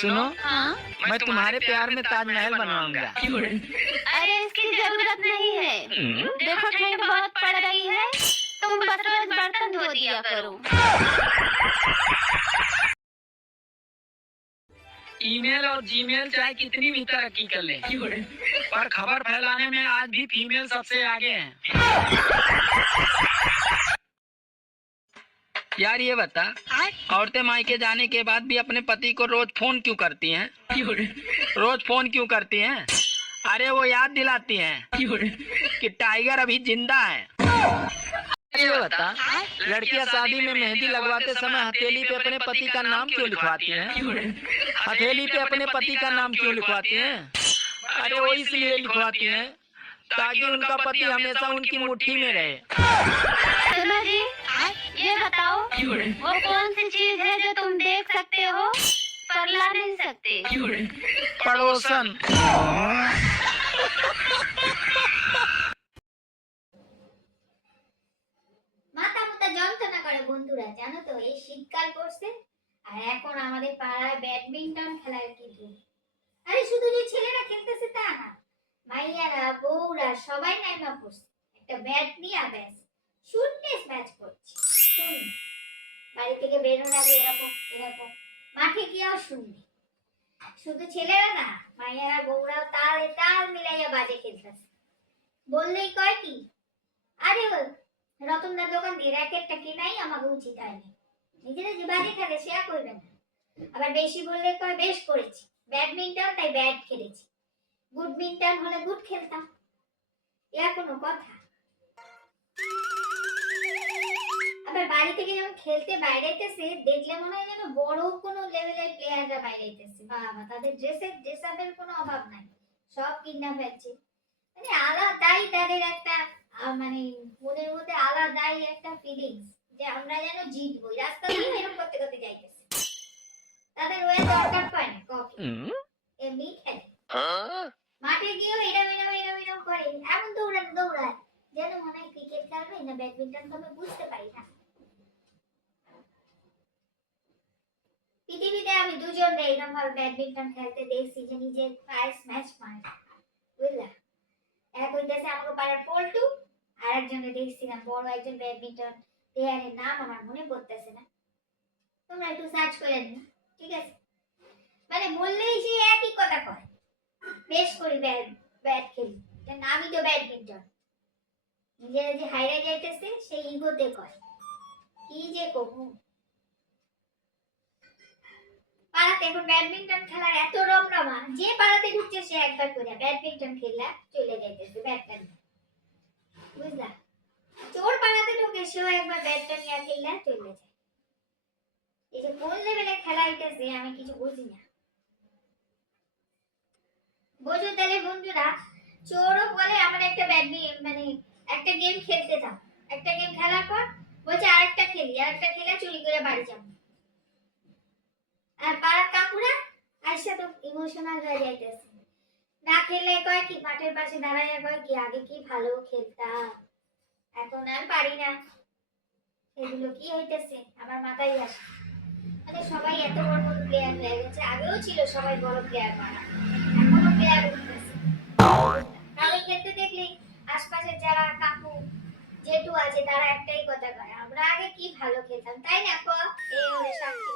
सुनो, मैं तुम्हारे प्यार में ताजमहल बनवाऊंगा। अरे इसकी जरूरत नहीं है। देखो ठंड बहुत पड़ रही है, तुम बस रोज बर्तन धो दिया करो। ईमेल और जीमेल चाहे कितनी भी तरक्की कर ले, पर खबर फैलाने में आज भी फीमेल सबसे आगे हैं। यार ये बता, औरतें मायके जाने के बाद भी अपने पति को रोज फोन क्यों करती हैं? रोज फोन क्यों करती हैं? अरे वो याद दिलाती हैं कि टाइगर अभी जिंदा है। ये बता, लड़कियां शादी में मेहंदी लगवाते समय हथेली पे अपने पति का नाम क्यों लिखवाती हैं? हथेली पे अपने पति का नाम क्यों लिखवाती हैं? अरे वो इसलिए लिखवाती हैं ताकि उनका पति हमेशा उनकी मुट्ठी में रहे। सुनो जी, ये बताओ वो कौन सी चीज है जो तुम देख सकते हो पर ला नहीं सकते? पड़ोसन। মাথা মুতা যন্ত্রণা করে বন্ধুরা, জানো তো এই শীতকাল পড়ছে আর এখন আমাদের পাড়ায় ব্যাডমিন্টন খেলার কি ধুম। আরে শুধু যে ছেলেরা খেলতেছে তা না, মাইয়ারা বউরা সবাই নাইমা পড়ছে একটা ব্যাট নিয়ে ব্যাস শুটনেস ম্যাচ করছে। শুন, বাড়ি থেকে বেরোনোর আগে এরকম এরকম মাঠে গিয়েও শুনবি। শুধু ছেলেরা না, মাইয়ারা বউরাও তালে তাল মিলাইয়া বাজে খেলতেছে। বললেই কয় কি, আরে রতনদার দোকান দিয়ে র্যাকেটটা কেনাই আমাকে উচিত হয়নি। নিজেরা যে বাজে খেলে সে করবে না। আবার বেশি বললে কয় বেশ করেছি, ব্যাডমিন্টন তাই ব্যাট খেলেছি, গুডমিন্টন হলে গুড খেলতাম। এর কোনো কথা? আবার বাড়ি থেকে যখন খেলতে বাইরেতেছে দেখলে মনে হয় যেন বড় কোনো লেভেলের প্লেয়াররা বাইরেতেছে। বাবা, তাদের ড্রেসআপের কোনো অভাব নাই, সব কিনা ফেলছে। মানে আলাদাই তাদের একটা মানে মনের মধ্যে আলাদাই একটা ফিলিংস যে আমরা যেন জিতবো। রাস্তা দিয়ে এরকম করতে করতে যাইতেছে, তাদের ওই দরকার পায় না কফি, এমনি খেলে। মাঠে গিয়েও এরম করে, এমন দৌড়ায় যেন মনে হয় ক্রিকেট খেলবে না ব্যাডমিন্টন খেলবে, বুঝতে পারি না। পৃথিবীতে আমি দুজন এরকম ভাবে ব্যাডমিন্টন খেলতে দেখছি যে নিজের পায়ে স্ম্যাশ মারে, বুঝলা? এক হইতেছে আমাকে পাড়ার পল্টু, আর একজনে দেখছিলাম বড় একজন ব্যাডমিন্টন প্লেয়ারের নাম আমার মনে পড়তেছে না, তোমরা একটু সার্চ করে নিও, ঠিক আছে? মানে বললেই সে একই কথা কয়, বেশ করি ব্যাট খেলি, নামই তো ব্যাডমিন্টন। নিজেরা যে হাইরা যাইতেছে সেই ইগোতে কয়। কি যে কবু পাড়াতে এখন ব্যাডমিন্টন খেলার এত রমরমা, যে পাড়াতে ঢুকছে সে একবার করে ব্যাডমিন্টন খেলা চলে যাইতেছে ব্যাটটা নিয়ে, বুঝলা? চোর পাড়াতে ঢুকে সেও একবার ব্যাটটা নিয়ে খেলা চলে যায়। এই যে কোন লেভেলে খেলা হইতেছে আমি কিছু বুঝি না। বোঝো তাহলে বন্ধুরা, চোরও বলে আমার একটা মানে একটা গেম খেলতে থাক, একটা গেম খেলার পর বলছে আরেকটা খেলি, আরেকটা খেলে চুরি করে বাড়ি যাবো। আর পাড়ার কাকুরা আইসা তো ইমোশনাল হয়ে যাইতেছে, না খেলে কয় কি মাঠের পাশে দাঁড়াইয়া কয় কি আগে কি ভালো খেলতাম, এখন আর পারি না। এগুলো কি হইতেছে আমার মাথায় আসে। মানে সবাই এত বড় বড় প্লেয়ার হয়ে গেছে, আগেও ছিল সবাই বড় প্লেয়ার, পাড়া এখনো প্লেয়ার উঠতেছে। তাহলে খেলতে দেখলে আশপাশের যারা কাকু জেঠু আছে তারা একটাই কথা কয়, আমরা আগে কি ভালো খেলতাম, তাই না? এই ওরে সাক্ষী।